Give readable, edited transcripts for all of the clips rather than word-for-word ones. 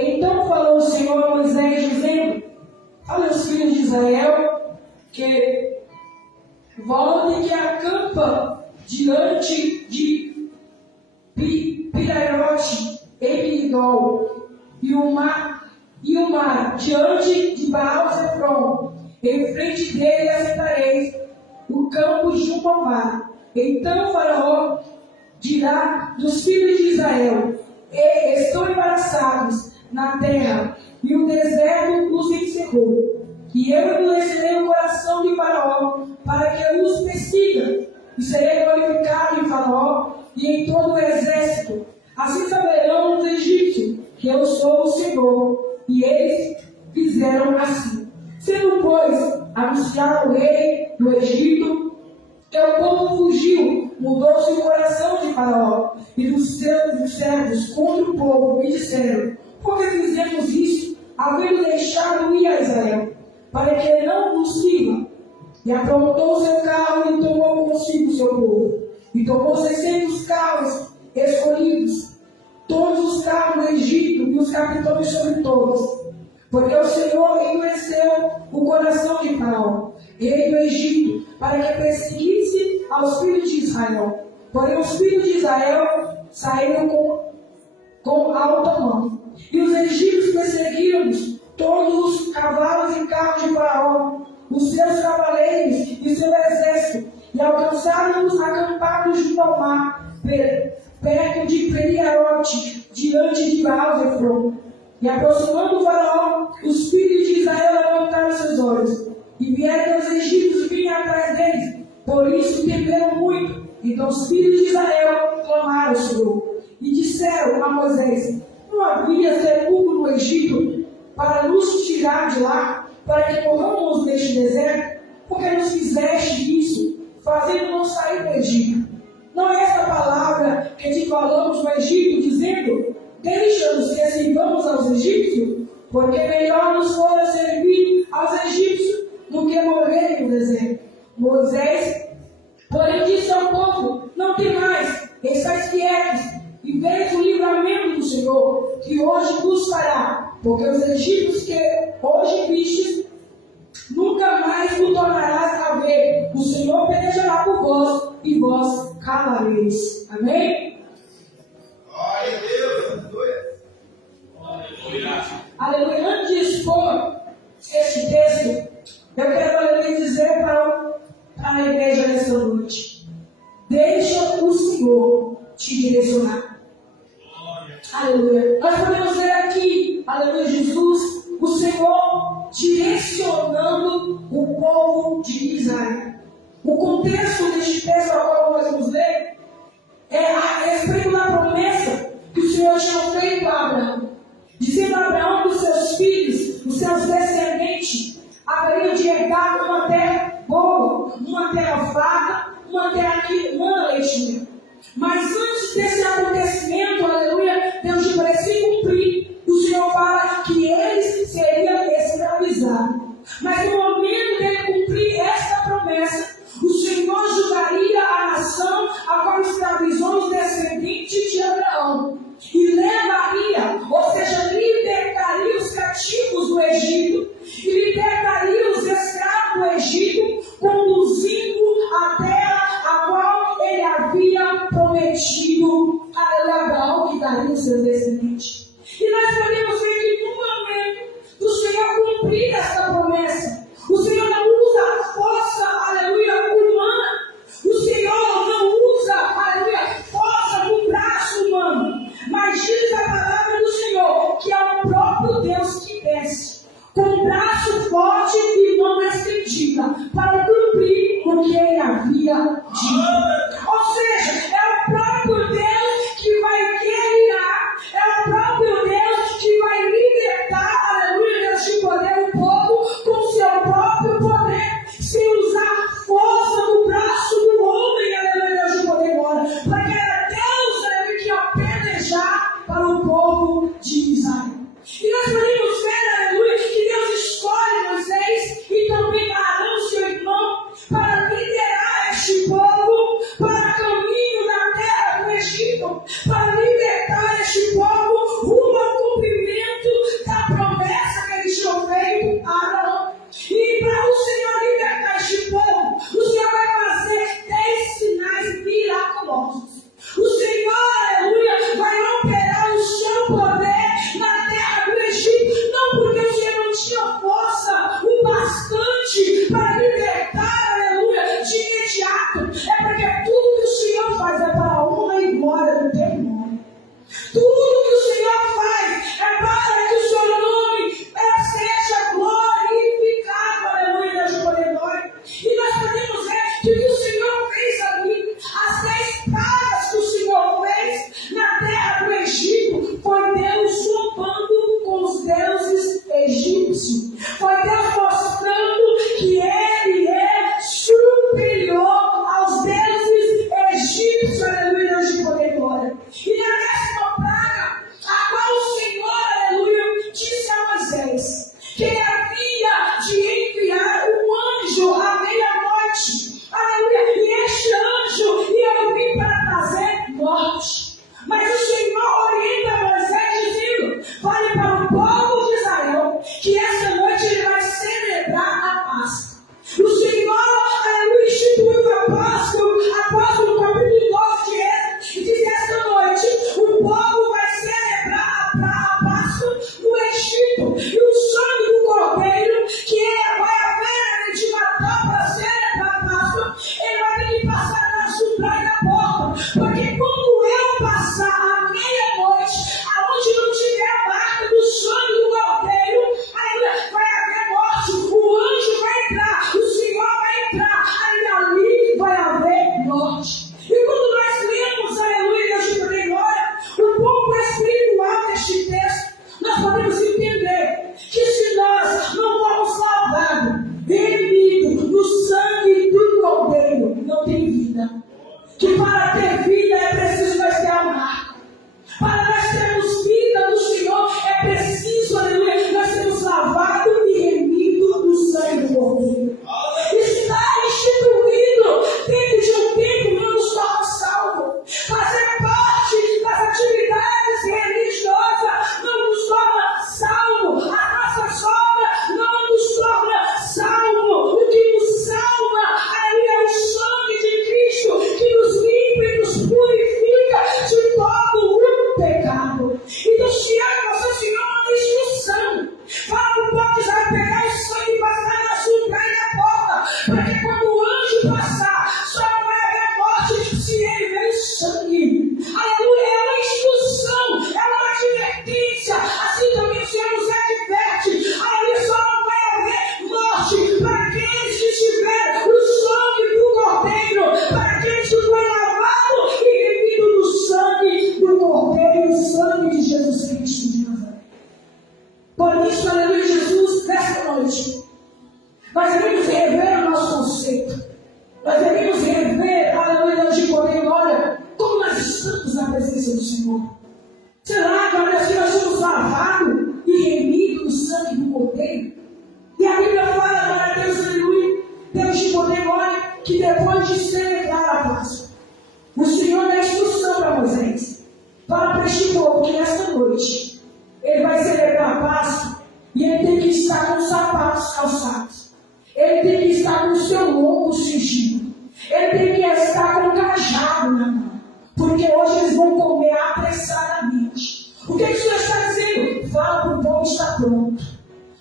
Então falou o Senhor a Moisés, dizendo: fale aos filhos de Israel que voltem que acampa diante de Piraiote em Migdol, e o mar diante de Baal-Zefron. Em frente dele assentareis o campo junto ao mar. Então Faraó dirá dos filhos de Israel: estão embaraçados na terra, e o deserto os encerrou. E eu endurecerei o coração de Faraó, para que os persiga, e serei glorificado em Faraó e em todo o exército. Assim saberão os egípcios que eu sou o Senhor. E eles fizeram assim. Sendo, pois, anunciado o rei do Egito que o povo fugiu, mudou-se o coração de Faraó e dos seus servos contra o povo, e disseram: por que fizemos isso, havendo deixado ir a Israel, para que ele não nos sirva? E aprontou seu carro e tomou consigo seu povo, e tomou 600 carros escolhidos, todos os carros do Egito, e os capitães sobre todos. Porque o Senhor endureceu o coração de Faraó, rei do Egito, para que perseguisse aos filhos de Israel. Porém os filhos de Israel saíram com alta mão. E os egípcios perseguiram-nos, todos os cavalos e carros de Faraó, os seus cavaleiros e seu exército, e alcançaram-nos acampados junto ao mar, perto de Piraiote, diante de Baal-Zefron. E aproximando o Faraó, os filhos de Israel levantaram seus olhos, e vieram os egípcios vinham atrás deles, por isso temeram muito. Então os filhos de Israel clamaram ao Senhor, e disseram a Moisés: não havia sepulcro no Egito para nos tirar de lá, para que morramos neste deserto? Porque nos fizeste isso, fazendo-nos sair do Egito? Não é esta palavra que te falamos no Egito, dizendo: deixa-nos que sirvamos aos egípcios? Porque melhor nos fora servir aos egípcios do que morrer no deserto. Moisés, porém, disse ao povo: não temais, estáis quietos, e veis o livramento do Senhor, que hoje vos fará. Porque os egípcios que hoje vistes, nunca mais o tornarás a ver. O Senhor pelejará por vós, e vós calareis. Amém? Glória a Deus. Aleluia. Aleluia. Antes de expor este texto, eu quero dizer para a igreja nessa noite: deixa o Senhor te direcionar. Aleluia. Nós podemos ver aqui, aleluia, Jesus, o Senhor direcionando o povo de Israel. O contexto deste texto ao qual nós vamos ler é a respeito da promessa que o Senhor tinha feito a Abraão, dizendo a Abraão que os seus filhos, os seus descendentes, haveriam de herdar uma terra boa, uma terra farta, uma terra que mana leite e mel. Mas antes desse acontecimento, aleluia, Deus de para se cumprir, o Senhor fala que eles seriam escravizados. Mas no momento de ele cumprir esta promessa, o Senhor julgaria a nação a qual escravizou os descendentes de Abraão, e levaria, ou seja, libertaria os cativos do Egito, e libertaria os escravos do Egito, conduzindo a terra a qual ele havia prometido a Abraão que daria os seus descendentes. E nós podemos ver que no momento do Senhor cumprir esta promessa, o Senhor não usa a força, aleluia, humana. O Senhor não usa, aleluia, força do braço humano. Mas diz a palavra do Senhor que é o próprio Deus que desce, com o braço forte e mão estendida, para cumprir o que ele havia dito. Ou seja, é o próprio Deus que vai guerrear, é o próprio Deus que vai libertar, aleluia, Deus de poder o povo com seu próprio poder, sem usar força do braço do homem, aleluia, Deus de poder agora, porque era Deus, aleluia, que ia pelejar para o povo de Israel. E nós podemos ver, aleluia, que Deus escolhe Moisés e também Arão, seu irmão, para liderar este povo. Nós devemos rever o nosso conceito. Nós devemos rever, aleluia, de poder, olha, como nós estamos na presença do Senhor. Será que nós somos lavados e remidos no sangue do Cordeiro? E a Bíblia fala, glória a Deus, aleluia, Deus de poder, olha, que depois de celebrar a Páscoa, o Senhor dá instrução para Moisés. Fala para este povo que nesta noite ele vai celebrar a Páscoa e ele tem que estar com os sapatos calçados. Ele tem que estar com o seu lombo cingido. Ele tem que estar com o cajado na mão. Porque hoje eles vão comer apressadamente. O que o Senhor está dizendo? Fala para o povo estar pronto.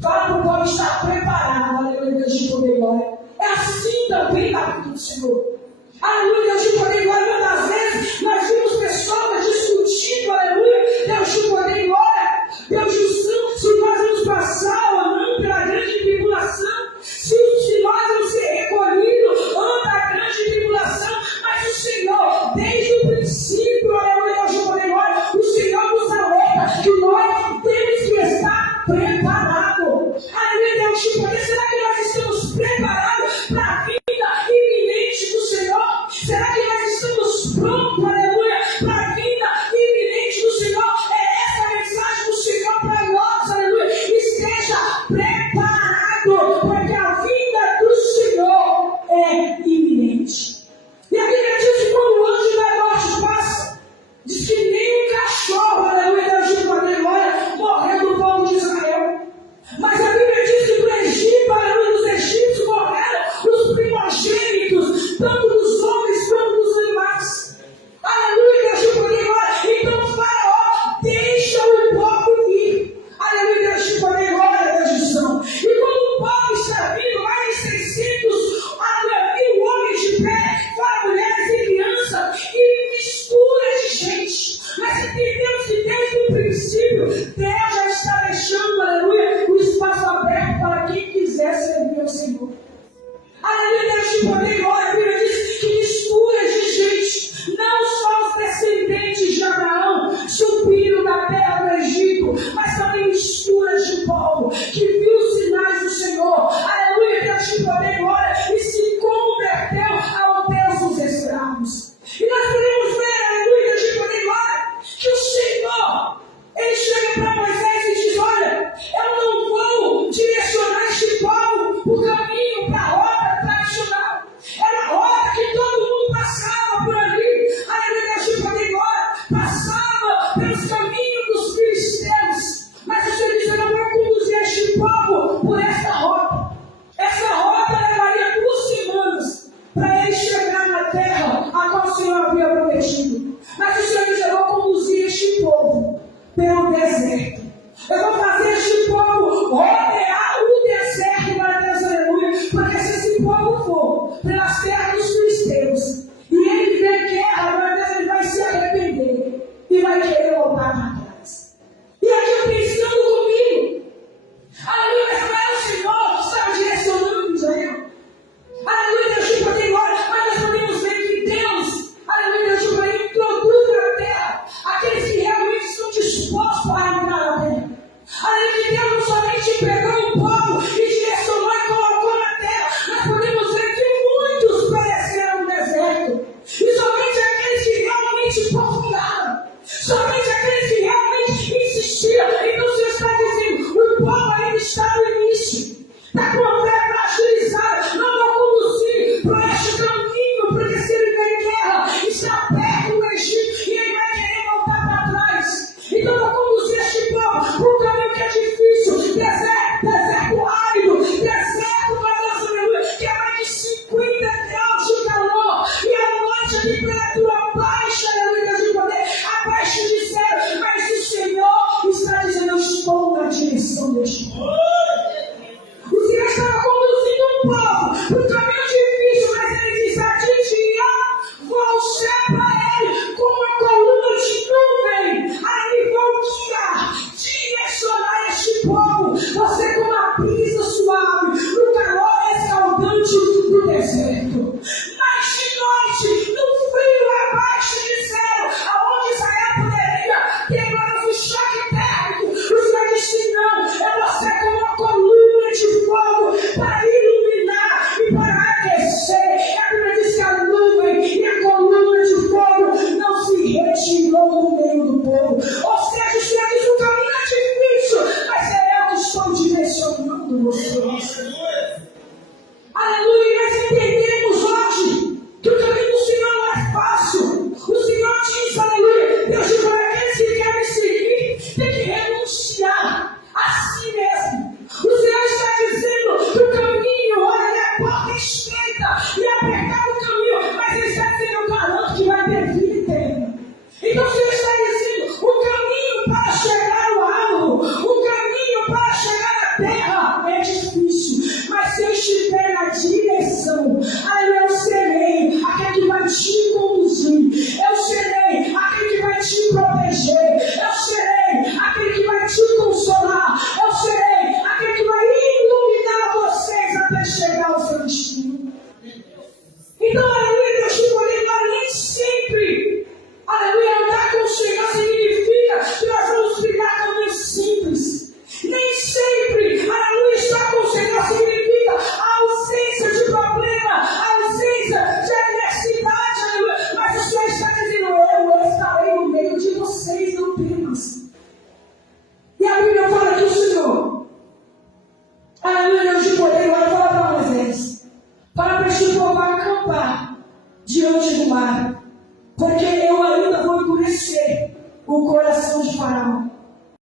Fala para o povo estar preparado. Aleluia, Deus de poder e glória. É assim também na vida do Senhor. Aleluia, Deus de poder e glória. Muitas vezes nós vimos pessoas discutindo, aleluia, Deus de poder e glória. Deus do céu, se nós vamos passar ou não pela grande tribulação, se nós vamos ser recolhidos ante a grande tribulação, mas o Senhor, desde o princípio, aleluia, Deus de poder e glória, o Senhor nos alerta que nós temos que estar preparados. Aleluia, Deus de poder, será que nós estamos preparados para a vinda iminente do Senhor? Será que nós estamos prontos, aleluia, para a vinda iminente do Senhor? É essa a mensagem do Senhor para nós, aleluia. Esteja preparado, porque a vinda do Senhor é iminente. E a Bíblia diz que quando o anjo da morte passa, diz que nem um cachorro, aleluia, Deus de poder e glória, morreu do povo de Israel. Mas a Bíblia diz que do Egito, aleluia, dos egípcios morreram os primogênitos, tanto dos homens quanto dos animais. Aleluia, Deus de poder e glória. Então o Faraó deixa o povo ir. Aleluia, Deus de poder e glória, Deus de São. E quando o povo está vindo, mais de 600, aleluia, 1000 homens de pé, fora mulheres e crianças, e mistura de gente. Mas entendemos que desde o princípio, Deus já está deixando, aleluia, o espaço aberto para quem quiser servir ao Senhor. Aleluia, Deus de poder e glória. A Bíblia diz que misturas de gente, não só os descendentes de Abraão subiram da terra do Egito, mas também misturas de povo que viu os sinais do Senhor. Aleluia, Deus de poder e glória, e se converteu ao Deus dos escravos. E nós podemos ver, aleluia, Deus de poder e glória, que o Senhor, ele chega para Moisés e diz: olha, eu não vou direcionar este povo por caminho para a rota tradicional. Era a rota que todo mundo passava por ali. Aleluia, Deus de poder e glória, passava pelos caminhos dos filisteus. Mas o Senhor diz: eu não vou conduzir este povo por esta rota. Essa rota levaria 2 semanas para ele chegar na terra a qual o Senhor havia prometido. Mas o Senhor diz: eu vou conduzir este povo pelo deserto. Eu vou fazer este povo rodear o deserto, para Deus, aleluia. Porque se esse povo for pelas terras dos filisteus e ele ver guerra, para Deus, ele vai se arrepender e vai querer voltar para trás. E aqui eu pensando comigo, aleluia, mas não é o Senhor que estava direcionando Israel. Aleluia, Deus de poder e glória. Mas nós podemos ver que Deus, aleluia, Deus de poder, introduz na terra aqueles que realmente estão dispostos a entrar na terra. Aleluia, que Deus não somente pegou o povo e direcionou e colocou na terra. Nós podemos ver que muitos pereceram no deserto. E somente aqueles que realmente procuraram, somente aqueles que realmente insistiram. Então o Senhor está dizendo: o povo ainda está no início, está com a fé fragilizada. Não vou conduzir por este caminho, porque se ele vem guerra, está perto do Egito e ele vai querer voltar para trás. Então vou conduzir este povo por um caminho que é difícil, deserto árido, deserto, meu Deus, aleluia, que é mais de 50 graus de calor, e à noite a temperatura baixa, aleluia, de poder, abaixo de 0. Mas o Senhor está dizendo: eu estou na direção deste povo. O Senhor estava conduzindo um povo por um caminho difícil, mas ele diz: a dia vou ser para ele como uma coluna de nuvem. Aí vou guiar, direcionar este povo. Você com uma brisa suave no calor escaldante do deserto. Mas de noite, no frio abaixo de 0, aonde Israel poderia ter um choque térmico, o Senhor disse: não, é você com uma coluna de fogo para iluminar alvo. O caminho para chegar na terra é difícil, mas se eu estiver na direção, aí eu serei aquele que vai te conduzir